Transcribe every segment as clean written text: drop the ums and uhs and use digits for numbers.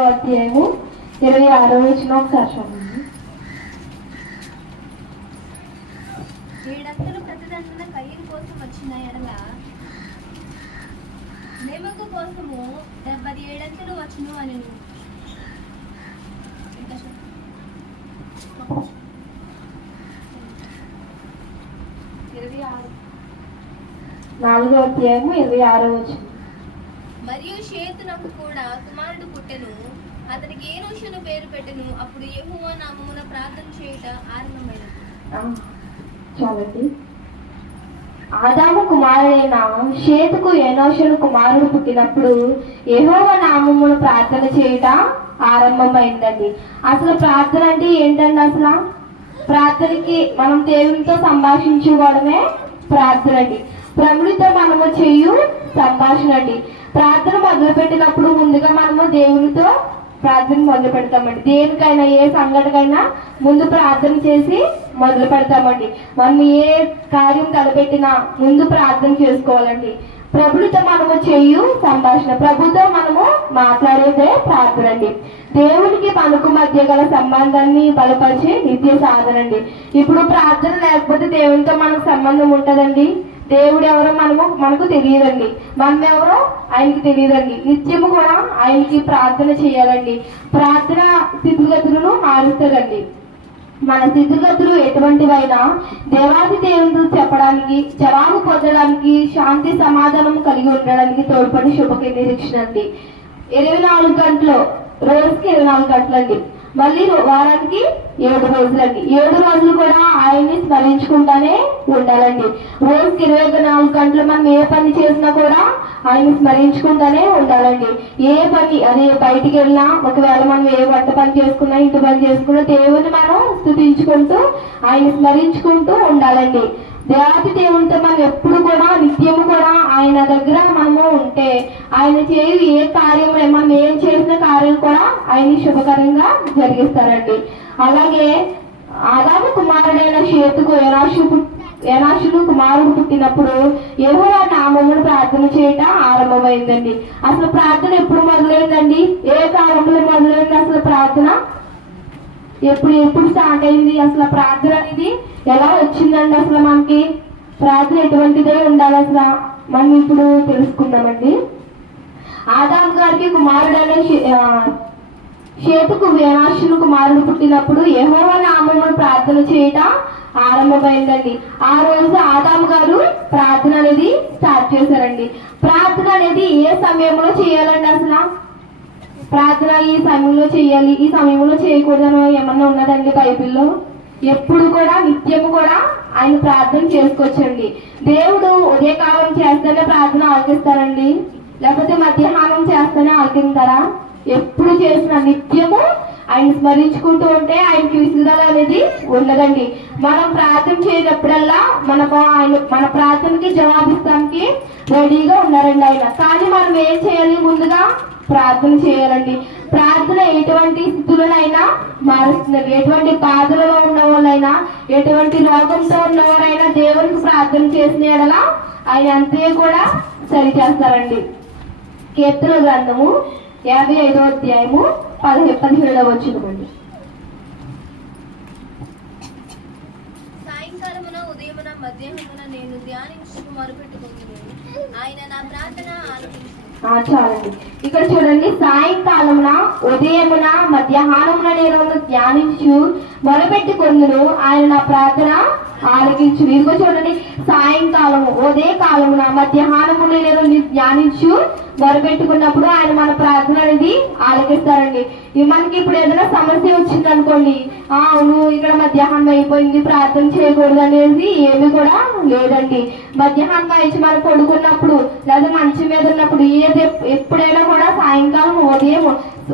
అధ్యాయము 26వ వచనం ఒకసారి చదవండి. ఏడంతలు ప్రతిదండన కయ్యం కోసం వచ్చిన ఎడల లెమకు కోసము 77 వచ్చును అని. 4వ అధ్యాయము 26వ వచనం. మరియు షేతునకు కూడా కుమారుడు పుట్టెను, అతనికి ఏనోషును పేరు పెట్టెను. అప్పుడు యెహోవా నామమున ప్రార్థన చేయుట ఆరంభమైనది. చాలండి. ఆదాము కుమారుడైన షేతుకు ఏనోషును కుమారుడు పుట్టినప్పుడు యెహోవా నామమున ప్రార్థన చేయుట ఆరంభమైందండి. అసలు ప్రార్థన అంటే ఏంటండి? అసలు ప్రార్థనకి మనం దేవునితో సంభాషించుకోవడమే ప్రార్థన అండి. ప్రభునితో మనము చేయు సంభాషణ అండి. ప్రార్థన మొదలు పెట్టినప్పుడు ముందుగా మనము దేవునితో ప్రార్థన మొదలు పెడతామండి. దేనికైనా ఏ సంఘటనకైనా ముందు ప్రార్థన చేసి మొదలు పెడతామండి. మనం ఏ కార్యం తలపెట్టినా ముందు ప్రార్థన చేసుకోవాలండి. ప్రభునితో మనము చేయు సంభాషణ, ప్రభుతో మనము మాట్లాడేదే ప్రార్థన అండి. దేవునికి మనకు మధ్య గల సంబంధాన్ని బలపరిచే నిత్య సాధన అండి. ఇప్పుడు ప్రార్థన లేకపోతే దేవునితో మనకు సంబంధం ఉంటుందండి? దేవుడు ఎవరో మనకు తెలియదండి, మనం ఎవరో ఆయనకి తెలియదండి. నిత్యము కూడా ఆయనకి ప్రార్థన చేయాలండి. ప్రార్థన స్థితిగతులను మారుస్తుందండి. మన స్థితిగతులు ఎటువంటివైనా దేవాది దేవుడు చెప్పడానికి, జవాబు పొందడానికి, శాంతి సమాధానం కలిగి ఉండడానికి తోడ్పడి శుభకి నిరీక్షణ అండి. 24 గంటలు, రోజుకి 24 గంటలండి. మళ్ళీ వారానికి 7 రోజులండి. 7 రోజులు కూడా ఆయన్ని స్మరించుకుంటానే ఉండాలండి. రోజుకి 24 గంటలు మనం ఏ పని చేసినా కూడా ఆయన్ని స్మరించుకుంటానే ఉండాలండి. ఏ పని, అదే బయటికి వెళ్ళినా, ఒకవేళ మనం ఏ వంట పని చేసుకున్నా, ఇంటి పని చేసుకున్నా దేవుని మనం స్తుతించుకుంటూ ఆయన్ని స్మరించుకుంటూ ఉండాలండి. దేవాది దేవునితో మనం ఎప్పుడు కూడా నిత్యము కూడా ఆయన దగ్గర మనము ఉంటే ఆయన చేయు ఏ కార్యం, మనం ఏం చేసిన కార్యం కూడా ఆయన శుభకరంగా జరిగిస్తారండి. అలాగే ఆదాము కుమారుడైన షేతుకు ఏనాషును కుమారుడు పుట్టినప్పుడు యెహోవా నామమును ప్రార్థన చేయటం ఆరంభమైందండి. అసలు ప్రార్థన ఎప్పుడు మొదలైందండి? ఏ కాలంలో మొదలైంది అసలు ప్రార్థన? ఎప్పుడు స్టార్ట్ అయింది? అసలు ప్రార్థన అనేది ఎలా వచ్చిందండి? అసలు మనకి ప్రార్థన ఎటువంటిదే ఉండాలి అసలు మనం ఇప్పుడు తెలుసుకుందామండి. ఆదాము గారికి కుమారుడైన షేతుకు ఏనాషును కుమారుడు పుట్టినప్పుడు యెహోవా నామమును ప్రార్థన చేయటం ఆరంభమైందండి. ఆ రోజు ఆదాము గారు ప్రార్థన అనేది స్టార్ట్ చేశారండి. ప్రార్థన అనేది ఏ సమయంలో చేయాలండి? అసలు ప్రార్థన ఈ సమయంలో చేయాలి, ఈ సమయంలో చేయకూడదని ఏమన్నా ఉన్నదండి బైబిల్లో? ఎప్పుడు కూడా నిత్యము కూడా ఆయన ప్రార్థన చేసుకోవచ్చండి. దేవుడు ఉదయకాలం చేస్తేనే ప్రార్థన ఆలకిస్తారండి, లేకపోతే మధ్యాహ్నం చేస్తేనే ఆలకిస్తారా? ఎప్పుడు చేసిన నిత్యము ఆయన స్మరించుకుంటూ ఉంటే ఆయనకి విసుగుదల అనేది ఉండదండి. మనం ప్రార్థన చేయనప్పుడల్లా మన ప్రార్థనకి జవాబిస్తానికి రెడీగా ఉన్నారండి ఆయన. కానీ మనం ఏం చేయాలి? ముందుగా ప్రార్థన చేయాలండి. ప్రార్థన ఎటువంటి స్థితులనైనా మారుస్తుందండి. ఎటువంటి బాధలలో ఉన్న వాళ్ళైనా, ఎటువంటి రోగంతో ఉన్నవారైనా దేవునికి ప్రార్థన చేసిన ఎడల ఆయన అంతే కూడా సరిచేస్తారండి. కీర్తన గ్రంథము 55వ అధ్యాయము 17వ వచనమండి. సాయంకాలమున, ఉదయమున, మధ్యాహ్నమున నేను ధ్యానించుటకు మొరపెట్టుకొందును, ఆయన నా ప్రార్థన ఆలకించును. చాలండి. ఇక్కడ చూడండి, సాయంకాలమున, ఉదయమున, మధ్యాహ్నమున నేను ధ్యానించు మొరపెట్టుకొందును, ఆయన నా ప్రార్థన ఆలకించు. ఇదిగో చూడండి, సాయంకాలము, ఉదయకాలమున, మధ్యాహ్నమున నేను ధ్యానించు మొరపెట్టుకున్నప్పుడు ఆయన మన ప్రార్థన అనేది ఆలకిస్తారండి. మనకి ఇప్పుడు ఏదైనా సమస్య వచ్చింది అనుకోండి, అవును ఇక్కడ మధ్యాహ్నం అయిపోయింది ప్రార్థన చేయకూడదు అనేది ఏమి కూడా లేదండి. మధ్యాహ్నం అయించి మనం పడుకున్నప్పుడు లేదా మంచం మీద ఉన్నప్పుడు ఎప్పుడైనా కూడా సాయంకాలం,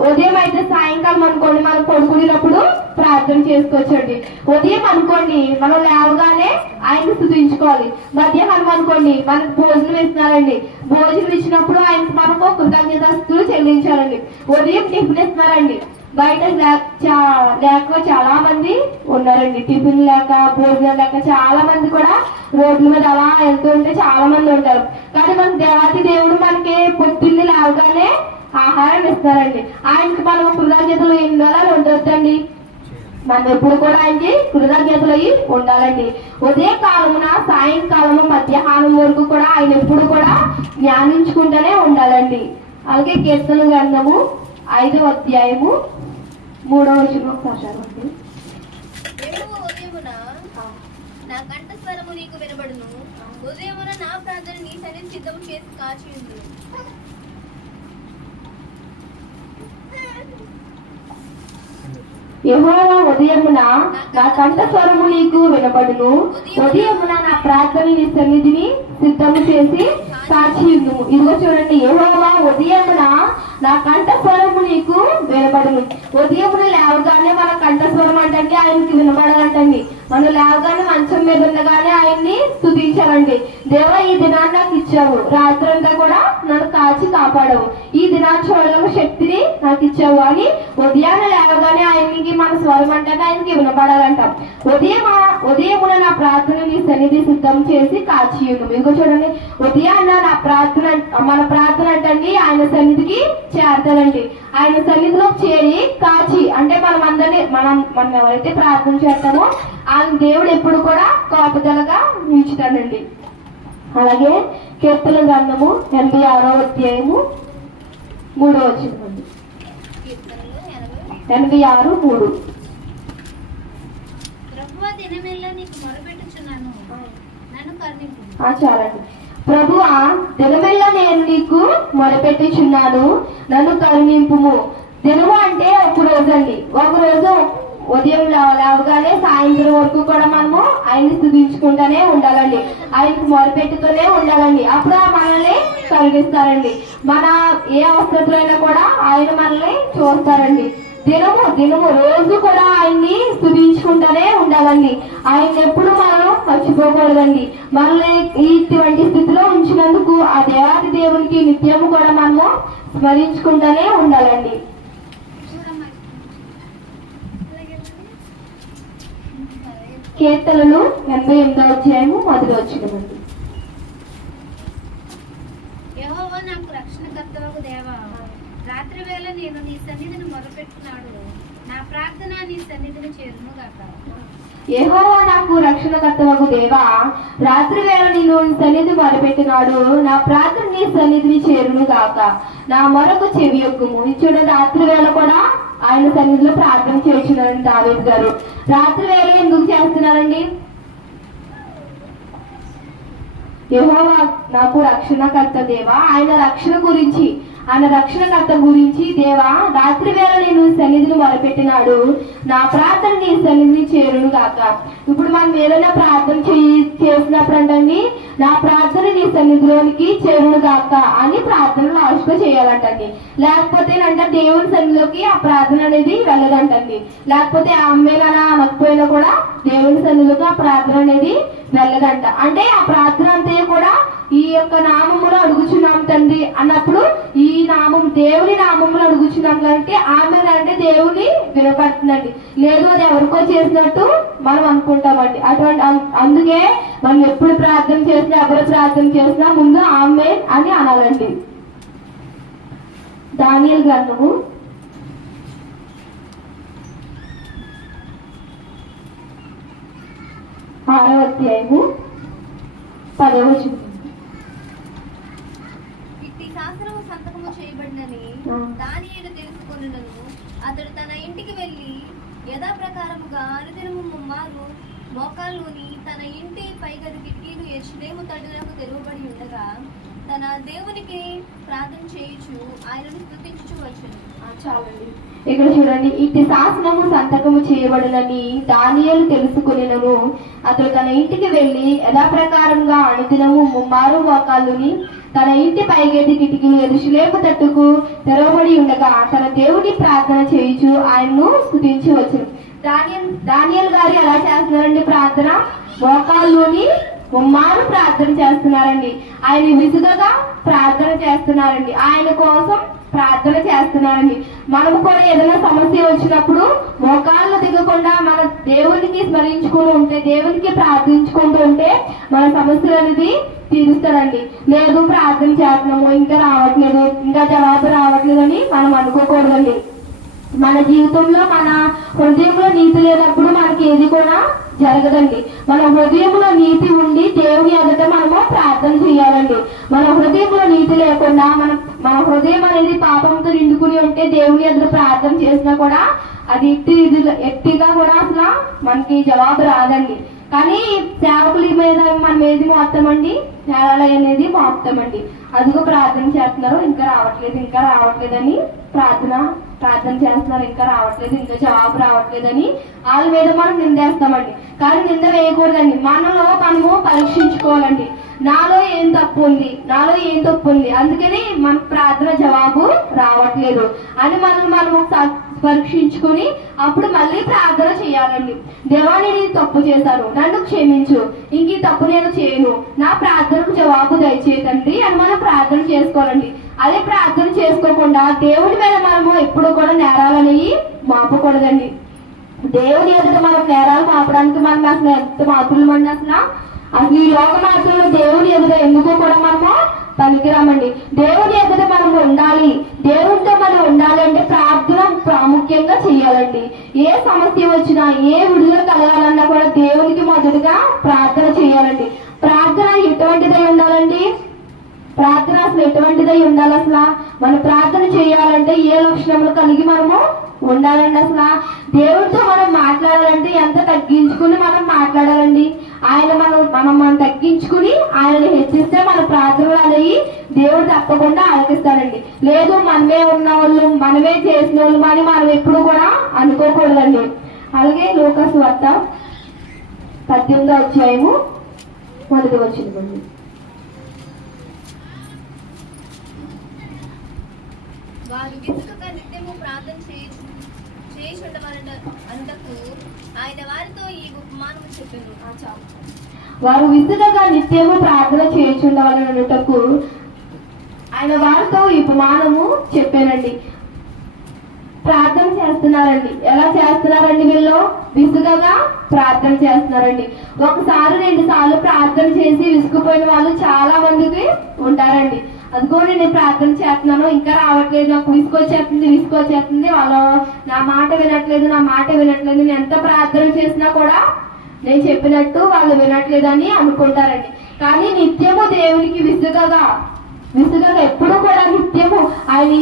ఉదయం అయితే సాయంకాలం అనుకోండి మనం పడుకునేటప్పుడు ప్రార్థన చేసుకోవచ్చండి. ఉదయం అనుకోండి మనం లేవగానే ఆయన్ని స్తుతించుకోవాలి. మధ్యాహ్నం అనుకోండి మనకు భోజనం ఇస్తున్నారండి, భోజనం ఇచ్చినప్పుడు ఆయనకు మనకు కృతజ్ఞతాస్తుతులు చెల్లించాలండి. ఉదయం టిఫిన్ ఇస్తున్నారండి, బయట లేక చాలా మంది ఉన్నారండి. టిఫిన్ లేక, భోజనం లేక చాలా మంది కూడా రోడ్ల మీద అలా వెళ్తూ ఉంటే చాలా మంది ఉంటారు. కానీ మన దేవాది దేవుడు మనకి పొద్దున్నే లేవగానే ఆహారం ఇస్తారండి. ఆయనకి మనం కృతజ్ఞతలు ఎన్ని నెలలు ఉండొద్దండి. మనం ఎప్పుడు కూడా ఆయనకి కృతజ్ఞతలు అయ్యి ఉండాలండి. ఉదయ కాలమున సాయంకాలము మధ్యాహ్నం వరకు కూడా ఆయన ఎప్పుడు కూడా ధ్యానించుకుంటూనే ఉండాలండి. అలాగే కీర్తన గ్రంథము 5వ అధ్యాయము 3వ వచనం ఒకసారి చదవండి. యెహోవా ఉదయమున నా కంఠస్వరము నీకు వినబడును, ఉదయమున నా ప్రార్థన నీ సన్నిధి సిద్ధము చేసి కాచియుందును. యెహోవా ఉదయమున నా కంఠస్వరము నీకు వినబడును, ఉదయమున నా ప్రార్థన నీ సన్నిధిని సిద్ధము చేసి సాక్షియుందుము. ఇదిగో చూడండి, యెహోవా ఉదయమున నా కంఠస్వరము నీకు వినబడును. ఉదయమున లేవగానే మన కంఠస్వరం అంటండి ఆయనకి వినబడాలంటండి. మనం లేవగానే మంచం మీద ఉండగానే ఆయన్ని స్తుతించాలండి. దేవా ఈ దినాన్ని నాకు ఇచ్చావు, రాత్రంతా కూడా నన్ను కాచి కాపాడవు, ఈ దినాన్ని చూడగల శక్తిని నాకు ఇచ్చావు అని ఉదయాన్నే లేవగానే ఆయనకి మన స్వరం అంటే ఆయనకి వినపడాలంట. ఉదయమున నా ప్రార్థన నీ సన్నిధి సిద్ధం చేసి కాచియుండు. ఇంకో చూడండి, ఉదయాన్న నా ప్రార్థన మన ప్రార్థన అంటండి ఆయన సన్నిధికి చేరతానండి. ఆయన సన్నిధిలో చేరి కాచి అంటే మనం ఎవరైతే ప్రార్థన చేస్తామో ఆయన దేవుడు ఎప్పుడు కూడా కాపుదలగా ఉంచుతానండి. అలాగే కీర్తన గ్రంథము 86వ అధ్యాయము 3వ వచనం. కీర్తనలు 86:3. ప్రభువా దినమెల్లా నీకు మొరపెట్టుచున్నాను, నన్ను కరుణింపు. చాలండి. ప్రభువా దినమెల్లా నేను నీకు మొరపెట్టుచున్నాను, నన్ను కరుణింపుము. దినము అంటే ఒక రోజు అండి. ఒక రోజు ఉదయం లేవగానే సాయంత్రం వరకు కూడా మనము ఆయన్ని స్తుతించుకుంటూనే ఉండాలండి. ఆయనకు మొరపెట్టుతూనే ఉండాలండి. అప్పుడు మనల్ని కరుణిస్తారండి. మన ఏ అవసరతులు అయినా కూడా ఆయన మనల్ని చూస్తారండి. దినము రోజు కూడా ఆయన్ని స్తుతించుకుంటూనే ఉండాలండి. ఆయన ఎప్పుడు మనం మర్చిపోకూడదండి. మనల్ని ఇటువంటి స్థితిలో ఉంచినందుకు ఆ దేవాది దేవునికి నిత్యము కూడా మనము స్మరించుకుంటూనే ఉండాలండి. కీర్తనలు 88వ అధ్యాయము 1వ వచనం. యెహోవా నాకు రక్షణకర్తవగు దేవా, రాత్రి వేళ నేను నీ సన్నిధిని మొరపెట్టున్నాడు, నా ప్రార్థన నీ సన్నిధిని చేరును గాక. యెహోవా నాకు రక్షణకర్తవగు దేవా, రాత్రి వేళ నేను నీ సన్నిధి మొరపెట్టినాడు, నా ప్రార్థన నీ సన్నిధిని చేరును గాక. నా మొరకు చెవియొక్కుము. చూడండి, రాత్రి వేళ కూడా ఆయన సన్నిధిలో ప్రార్థన చేస్తున్నారండి దావీదు గారు. రాత్రి వేళ ఎందుకు చేస్తున్నారండి? యెహోవా నాకు రక్షణకర్త దేవా, ఆయన రక్షణకర్త గురించి దేవా రాత్రి వేళ నేను సన్నిధిని మొరపెట్టినాడు, నా ప్రార్థన నీ సన్నిధిని చేరును గాక. ఇప్పుడు మనం ఏదైనా ప్రార్థన చేసినప్పుడు అంటండి, నా ప్రార్థన నీ సన్నిధిలోనికి చేరును గాక అని ప్రార్థన లాస్ట్ గా చేయాలంటండి. లేకపోతే అంటే దేవుని సన్నిధిలోకి ఆ ప్రార్థన అనేది వెళ్ళదంటండి. లేకపోతే అమ్మేనా అనకపోయినా కూడా దేవుని సన్నిధిలోకి ఆ ప్రార్థన అనేది వెళ్ళదంట. అంటే ఆ ప్రార్థన అంతే కూడా ఈ యొక్క నామములో అడుగుచున్నాం తండ్రి అన్నప్పుడు ఈ దేవుని నామములో అడుగుచున్నాం కాబట్టి ఆమె అంటే దేవుని వినపడుతుందండి. లేదు అది ఎవరికో చేసినట్టు మనం అనుకుంటామండి. అందుకే మనం ఎప్పుడు ప్రార్థన చేసినా ఎవరు ప్రార్థన చేసినా ముందు ఆమె అని అనాలండి. దానియేలు గ్రంథము 6వ అధ్యాయము 10వ వచనం. ఇట్టి శాస్త్రము సంతకము చేయబడినని దానియేలు తెలుసుకొనును. అతడు తన ఇంటికి వెళ్లి యథాప్రకారముగా అనుదినము ముమ్మారు మోకాళ్ళుని తన ఇంటి పైగది కిటికీలు యెరూషలేము తట్టులకు తెరవబడి ఉండగా తన దేవునికి ప్రార్థన చేయుచు ఆయనను స్తుతించుచు వచ్చును. చాలండి. ఇక్కడ చూడండి, ఇట్టి శాసనము సంతకము చేయబడినని దానియేలు తెలుసుకొనెను. అతడు తన ఇంటికి వెళ్లి యథాప్రకారంగా అనుదినము ముమ్మారు మోకాళ్ళుని తన ఇంటి పైగేది కిటికీలు యెరూషలేము తట్టుకు తెరవబడి ఉండగా తన దేవుని ప్రార్థన చేయుచు ఆయన్ను స్తుతించి వచ్చును. దానియేలు గారు ఎలా చేస్తున్నారండి ప్రార్థన? మోకాళ్ళుని ముమ్మారు ప్రార్థన చేస్తున్నారండి. ఆయన విసుగగా ప్రార్థన చేస్తున్నారండి. ఆయన కోసం ప్రార్థన చేస్తున్నారండి. మనం కూడా ఏదైనా సమస్య వచ్చినప్పుడు మోకాళ్ళు దిగకుండా మన దేవునికి స్మరించుకుని ఉంటే, దేవునికి ప్రార్థించుకుంటూ ఉంటే మన సమస్యలు అనేది తీరుస్తారండి. లేదు ప్రార్థన చేస్తున్నాము ఇంకా రావట్లేదు, ఇంకా జవాబు రావట్లేదు అని మనం అనుకోకూడదండి. మన జీవితంలో మన హృదయంలో నీతి లేనప్పుడు మనకి ఏది కూడా జరగదండి. మన హృదయంలో నీతి ఉండి దేవుని ఎదుట మనము ప్రార్థన చేయాలండి. మన హృదయంలో నీతి లేకుండా మన హృదయం అనేది పాపంతో నిండుకుని ఉంటే దేవుని ఎదుట ప్రార్థన చేసినా కూడా అది ఎట్టిగా కూడా అసలు మనకి జవాబు రాదండి. కానీ సేవకుల మీద మనం ఏది మోస్తామండి, నేరాలయం అనేది మోస్తామండి. అదిగో ప్రార్థన చేస్తున్నారు ఇంకా రావట్లేదని ప్రార్థన చేస్తున్నారు ఇంకా రావట్లేదు, ఇంకా జవాబు రావట్లేదని వాళ్ళ మీద మనం నిందేస్తామండి. కానీ నింద వేయకూడదండి. మనలో మనము పరీక్షించుకోవాలండి. నాలో ఏం తప్పు ఉంది, అందుకని మన ప్రార్థన జవాబు రావట్లేదు అని మనము పరీక్షించుకుని అప్పుడు మళ్ళీ ప్రార్థన చేయాలండి. దేవాని నేను తప్పు చేశాను, నన్ను క్షమించు, ఇంక ఈ తప్పు నేను చేయను, నా ప్రార్థనకు జవాబు దయచేయండి అని మనం ప్రార్థన చేసుకోవాలండి. అదే ప్రార్థన చేసుకోకుండా దేవుడి మీద మనము ఎప్పుడు కూడా నేరాలనేవి మాపకూడదండి. దేవుని ఎదుట మనం నేరాలు మాపడానికి మనం అసలు ఎంత మాత్రమండి. అసలు ఈ లోక మాత్రంలో దేవుని ఎదుట ఎందుకు కూడా మనము పనికిరామండి. దేవుని ఎదుట మనం ఉండాలి. దేవుడితో మనం ఉండాలి అంటే ప్రార్థన ప్రాముఖ్యంగా చేయాలండి. ఏ సమస్య వచ్చినా, ఏ విడుదల కలగాలన్నా కూడా దేవునికి మొదటిగా ప్రార్థన చేయాలండి. ప్రార్థన ఎటువంటిదై ఉండాలండి? ప్రార్థన అసలు ఎటువంటిదై ఉండాలి? అసలు మన ప్రార్థన చేయాలంటే ఏ లక్షణములు కలిగి మనము ఉండాలండి? అసలు దేవుడితో మనం మాట్లాడాలంటే ఎంత తగ్గించుకుని మనం మాట్లాడాలండి. ఆయన మనం తగ్గించుకుని ఆయనని హెచ్చిస్తే మన ప్రార్థనలు అనేవి దేవుడు తప్పకుండా ఆలకిస్తాడండి. లేదు మనమే ఉన్న వాళ్ళు, మనమే చేసిన వాళ్ళు అని మనం ఎప్పుడు కూడా అనుకోకూడదండి. అలాగే లూకా సువార్త 18వ అధ్యాయము 1వ వచనం. వారు విసుకక నిత్యము ప్రార్థన చేయుచుండవలెను అందుకు ఆయన వారితో ఈ ఉపమానము చెప్పెను. వారు విసుకగా నిత్యము ప్రార్థన చేయుచుండవలెనుటకు ఆయన వారితో ఈ ఉపమానము చెప్పానండి. ప్రార్థన చేస్తున్నారండి. ఎలా చేస్తున్నారండి? వీళ్ళు విసుగగా ప్రార్థన చేస్తున్నారండి. ఒకసారి 2 సార్లు ప్రార్థన చేసి విసుగుపోయిన వాళ్ళు చాలా మందికి ఉంటారండి. అదిగో నేను ప్రార్థన చేస్తున్నాను ఇంకా రావట్లేదు, నాకు విసుకొచ్చేస్తుంది, వాళ్ళు నా మాట వినట్లేదు, నేను ఎంత ప్రార్థన చేసినా కూడా నేను చెప్పినట్టు వాళ్ళు వినట్లేదని అనుకుంటారండి. కానీ నిత్యము దేవునికి విసుగగా ఎప్పుడు కూడా నిత్యము ఆయన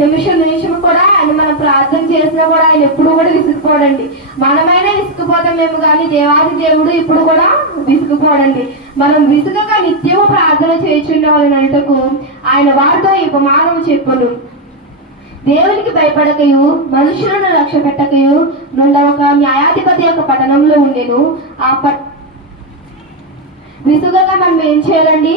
నిమిషం కూడా ఆయన మనం ప్రార్థన చేసినా కూడా ఆయన ఎప్పుడు కూడా విసుగుపోడండి. మనమైనా విసుగుపోతామేమో కానీ దేవాది దేవుడు ఇప్పుడు కూడా విసుగుపోడండి. మనం విసుగగా నిత్యము ప్రార్థన చేయుచుండవలెనుటకు ఆయన వారితో ఈ ఉపమానము చెప్పును. దేవునికి భయపడకయు మనుషులను లక్ష్య పెట్టకయు నుండి ఒక న్యాయాధిపతి యొక్క పట్టణంలో ఉండెను. విసుగగా మనం ఏం చేయాలండి?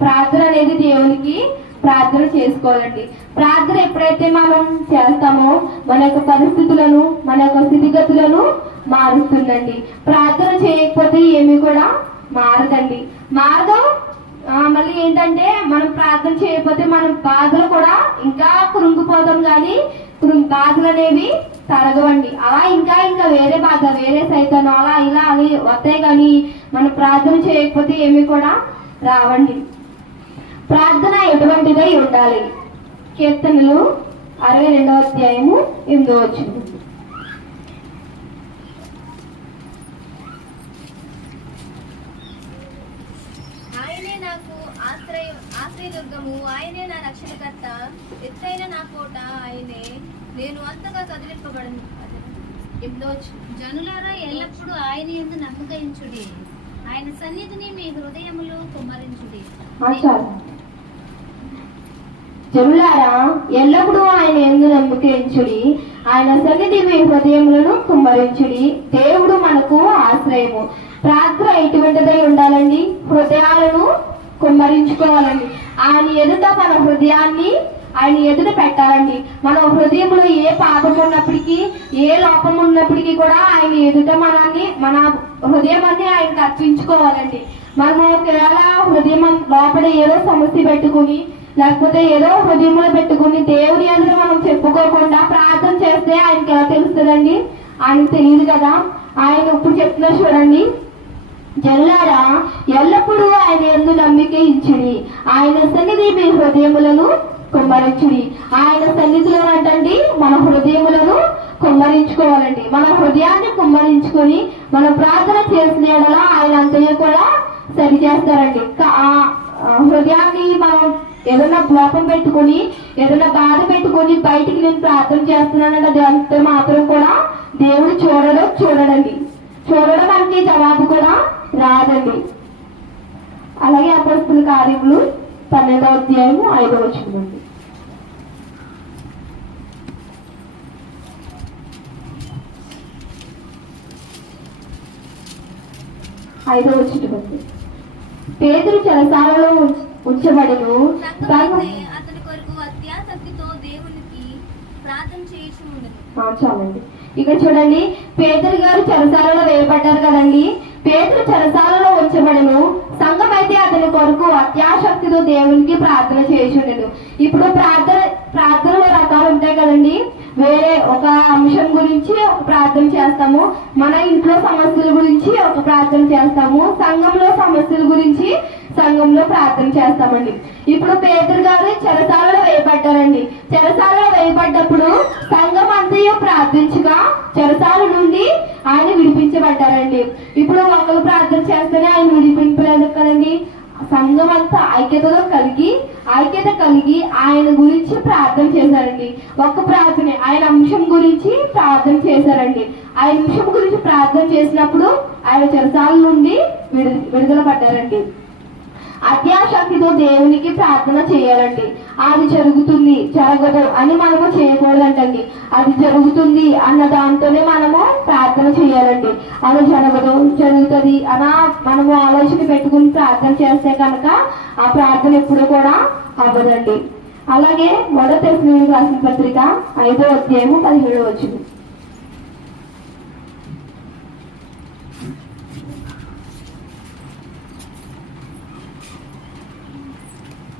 ప్రార్థన అనేది దేవునికి ప్రార్థన చేసుకోవాలండి. ప్రార్థన ఎప్పుడైతే మనం చేస్తామో మన యొక్క పరిస్థితులను, మన యొక్క స్థితిగతులను మారుస్తుందండి. ప్రార్థన చేయకపోతే ఏమీ కూడా మారదండి. మళ్ళీ ఏంటంటే మనం ప్రార్థన చేయకపోతే మనం బాధలు కూడా ఇంకా కృంగిపోతాం, కానీ బాధలు అనేవి తరగవండి. అలా ఇంకా వేరే బాధ, వేరే సైతం అలా ఇలా అని వస్తాయి, కానీ మనం ప్రార్థన చేయకపోతే ఏమీ కూడా రావండి. ప్రార్థన ఎటువంటిదై ఉండాలి? కీర్తనలు 62వ అధ్యాయము 8వ వచనం. ఆయనే నాకు ఆశ్రయదుర్గము, ఆయనే నా రక్షణకర్త, ఎత్తైన నా కోట ఆయనే, నేను అంతగా కదిలింపబడను. 8వ వచనం. జనులారా ఎల్లప్పుడూ ఆయన యందు నమ్మకయించుడి, ఆయన సన్నిధిని మీ హృదయములో కుమ్మరించుడి. జనులారా ఎల్లప్పుడూ ఆయన యందు నమ్మకయించుడి, ఆయన సన్నిధి మీ హృదయములను కుమ్మరించుడి. దేవుడు మనకు ఆశ్రయము. ప్రార్థన ఎటువంటిదై ఉండాలండి? హృదయాలను కుమ్మరించుకోవాలండి. ఆయన ఎదుట మన హృదయాన్ని ఆయన ఎదుట పెట్టాలండి. మన హృదయంలో ఏ పాపం ఉన్నప్పటికీ, ఏ లోపం ఉన్నప్పటికీ కూడా ఆయన ఎదుట మన హృదయాన్ని ఆయనకు అర్పించుకోవాలండి. మనము కేవలం హృదయం లోపల ఏదో సమస్య పెట్టుకుని లేకపోతే ఏదో హృదయంలో పెట్టుకుని దేవుని అందరూ మనం చెప్పుకోకుండా ప్రార్థన చేస్తే ఆయనకి ఎలా తెలుస్తుందండి? ఆయనకు తెలియదు కదా. ఆయన ఇప్పుడు చెప్తున్నారు చూడండి, జల్లారా ఎల్లప్పుడూ ఆయన యందు నమ్మిక ఇచ్చుడి, ఆయన సన్నిధి మీ హృదయములను కుమ్మరించుడి. ఆయన సన్నిధిలో అంటండి మన హృదయములను కుమ్మరించుకోవాలండి. మన హృదయాన్ని కుమ్మరించుకొని మనం ప్రార్థన చేసిన యెడల ఆయన అంతయు కూడా సరి చేస్తారండి. హృదయాన్ని మనం ఏదైనా లోపం పెట్టుకొని ఏదైనా బాధ పెట్టుకొని బయటికి నేను ప్రార్థన చేస్తున్నానంటే అది అంత మాత్రం కూడా దేవుడు చూడడండి. చూడడానికి జవాబు కూడా రాదండి. అలాగే అపొస్తలుల కార్యములు 12వ అధ్యాయము 5వ వచనం అండి. 5వ వచనం అండి. పేతురు చెరసాలలో ఉంచబడెను. అతని కొరకు అత్యాసక్తితో దేవునికి ప్రార్థన చేయుచుండెను. చాలండి. ఇక్కడ చూడండి, పేతురు గారు చెరసాలలో వేయబడ్డారు కదండి. పేతురు చెరసాలలో ఉంచబడెను, సంఘం అయితే అతని కొరకు అత్యాసక్తితో దేవునికి ప్రార్థన చేయుచుండెను. ఇప్పుడు ప్రార్థనలో రకాలు ఉంటాయి కదండి. వేరే ఒక అంశం గురించి ఒక ప్రార్థన చేస్తాము, మన ఇంట్లో సమస్యల గురించి ఒక ప్రార్థన చేస్తాము, సంఘంలో సమస్యల గురించి సంఘంలో ప్రార్థన చేస్తామండి. ఇప్పుడు పేతురు గారు చెరసాలలో వేయబడ్డారండి. చెరసాలలో వేయబడ్డప్పుడు సంఘం అంతయు ప్రార్థించగా చెరసాల నుండి ఆయన విడిపించబడ్డారండి. ఇప్పుడు ఒకరు ప్రార్థన చేస్తేనే ఆయన విడిపించలేదు కదండి. సంఘం అంతా ఐక్యత కలిగి ఆయన గురించి ప్రార్థన చేశారండి. ఒక్క ప్రార్థన ఆయన అంశం గురించి ప్రార్థన చేశారండి. ఆయన అంశం గురించి ప్రార్థన చేసినప్పుడు ఆయన చెరసాల నుండి విడుదల పడ్డారండి. అత్యాశక్తితో దేవునికి ప్రార్థన చేయాలండి. అది జరగదు అని మనము చేయకూడదంటండి. అది జరుగుతుంది అన్న దాంతోనే మనము ప్రార్థన చేయాలండి. అది జరుగుతుంది అలా మనము ఆలోచన పెట్టుకుని ప్రార్థన చేస్తే కనుక ఆ ప్రార్థన ఎప్పుడు కూడా అవ్వదండి. అలాగే 1 తెస్సలోనికీయులకు రాసిన పత్రిక 5వ అధ్యాయము 17వ వచనం.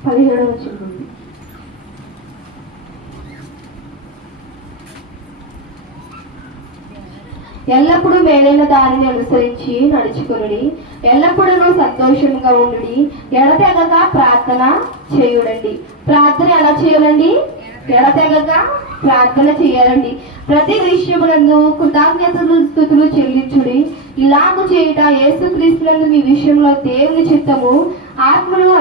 17వ వచనం. ఎల్లప్పుడూ మేలైన దానిని అనుసరించి నడుచుకునుడి, ఎల్లప్పుడూ సంతోషంగా ఉండుడి, ఎడతెగక ప్రార్థన చేయుడండి. ప్రార్థన ఎలా చేయాలండి? ఎడతెగక ప్రార్థన చేయాలండి. ప్రతి విషయమునందు కృతజ్ఞతలు చెల్లించుడి. ఇలాగ చేయుట యేసుక్రీస్తునందు మీ విషయంలో దేవుని చిత్తము. ఆత్మను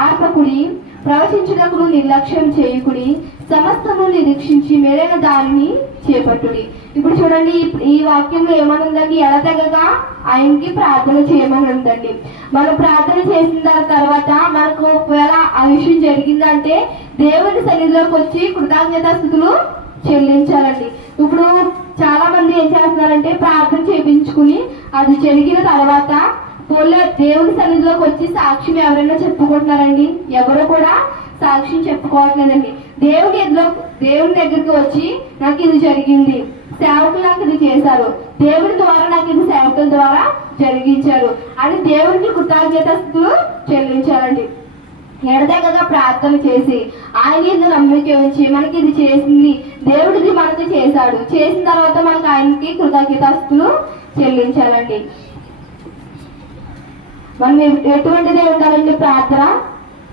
ఆర్పకుడి, ప్రవచించుటకు నిర్లక్ష్యం చేయకుడి, సమస్తము నిరీక్షించి మేలైన దానిని చేపట్టుడి. ఇప్పుడు చూడండి, ఈ వాక్యంలో ఏమనుందండి? ఎడతెగగా ఆయనకి ప్రార్థన చేయమని ఉందండి. మనం ప్రార్థన చేసిన తర్వాత మనకు ఒకవేళ ఆ విషయం జరిగిందంటే దేవుని సన్నిధిలోకి వచ్చి కృతజ్ఞతాస్తుతులు చెల్లించాలండి. ఇప్పుడు చాలా మంది ఏం చేస్తున్నారంటే ప్రార్థన చేయించుకుని అది జరిగిన తర్వాత దేవుని సన్నిధిలోకి వచ్చి సాక్ష్యం ఎవరైనా చెప్పుకుంటున్నారండి? ఎవరు కూడా సాక్ష్యం చెప్పుకోవట్లేదండి. దేవుని దగ్గరికి వచ్చి నాకు ఇది జరిగింది, సేవకులు నాకు ఇది చేశారు, దేవుని ద్వారా నాకు ఇది సేవకుల ద్వారా జరిగించారు అని దేవునికి కృతజ్ఞతలు చెల్లించాలండి. ఎడతెగక ప్రార్థన చేసి ఆయన మీద నమ్మిక ఉంచి మనకి ఇది చేసింది, దేవుడిది మనకి చేశాడు, చేసిన తర్వాత మనకు ఆయనకి కృతజ్ఞతలు చెల్లించాలండి. మనం ఎటువంటిదే ఉండాలండి? ప్రార్థన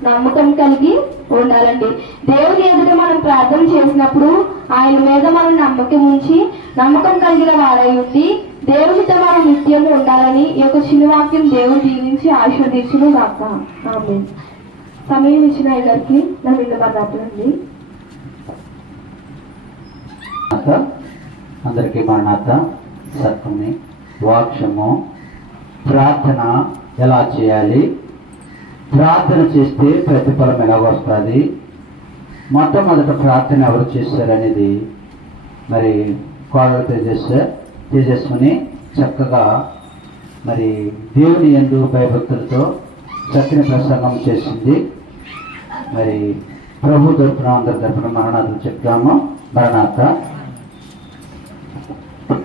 నమ్మకం కలిగి ఉండాలండి. దేవుని ఎదుట మనం ప్రార్థన చేసినప్పుడు ఆయన మీద మనం నమ్మకం ఉంచి నమ్మకం కలిగిన వారై ఉండి దేవునితో మనం నిత్యం ఉండాలని ఈ యొక్క చిన్నవాక్యం దేవుడు దీవించి ఆశీర్వదించును గాక. ఆమేన్. సమయం ఇచ్చిన అందరికీ నా వందనాలండి. అందరికీ మానాత సత్యమే వాక్యము. ప్రార్థన ఎలా చేయాలి, ప్రార్థన చేస్తే ప్రతిఫలం ఎలా వస్తుంది, మొట్టమొదట ప్రార్థన ఎవరు చేశారనేది మరి కోడలు తేజస్విని చక్కగా మరి దేవుని యందు భయభక్తులతో చక్కని ప్రసంగం చేసింది. మరి ప్రభు తరపున అందరి తరపున మరణాలు చెప్తాము. మరణాత.